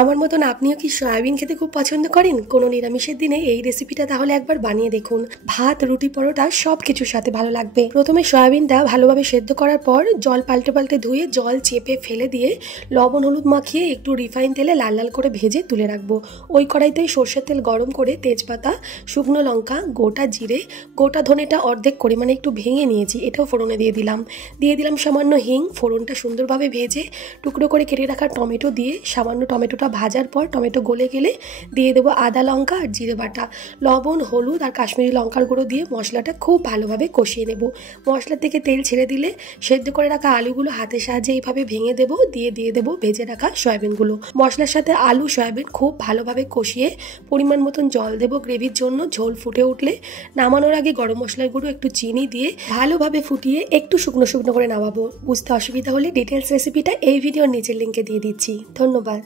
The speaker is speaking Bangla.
আমার মতন আপনিও কি সয়াবিন খেতে খুব পছন্দ করেন? কোনো নিরামিষের দিনে এই রেসিপিটা তাহলে একবার বানিয়ে দেখুন। ভাত, রুটি, পরোটা সব কিছুর সাথে ভালো লাগবে। প্রথমে সয়াবিনটা ভালোভাবে সেদ্ধ করার পর জল পাল্টে পাল্টে ধুয়ে জল চেপে ফেলে দিয়ে লবণ হলুদ মাখিয়ে একটু রিফাইন তেলে লাল লাল করে ভেজে তুলে রাখবো। ওই কড়াইতেই সর্ষের তেল গরম করে তেজপাতা, শুকনো লঙ্কা, গোটা জিরে, গোটা ধনেটা অর্ধেক করে মানে একটু ভেঙে নিয়েছি, এটাও ফোড়নে দিয়ে দিলাম সামান্য হিং। ফোড়নটা সুন্দরভাবে ভেজে টুকরো করে কেটে রাখা টমেটো দিয়ে সামান্য টমেটোটা ভাজার পর টমেটো গলে গেলে দিয়ে দেবো আদা লঙ্কা আর জিরে বাটা, লবণ, হলুদ আর কাশ্মীরি লঙ্কার গুঁড়ো দিয়ে মশলাটা খুব ভালোভাবে কষিয়ে নেব। মশলা থেকে তেল ছেড়ে দিলে সেদ্ধ করে রাখা আলুগুলো হাতের সাহায্যে এইভাবে ভেঙে দেবো, দিয়ে দেবো ভেজে রাখা সয়াবিনগুলো। মশলার সাথে আলু সয়াবিন খুব ভালোভাবে কষিয়ে পরিমাণ মতন জল দেবো গ্রেভির জন্য। ঝোল ফুটে উঠলে নামানোর আগে গরম মশলার গুঁড়ো, একটু চিনি দিয়ে ভালোভাবে ফুটিয়ে একটু শুকনো শুকনো করে নামাবো। বুঝতে অসুবিধা হলে ডিটেলস রেসিপিটা এই ভিডিওর নিচের লিঙ্কে দিয়ে দিচ্ছি। ধন্যবাদ।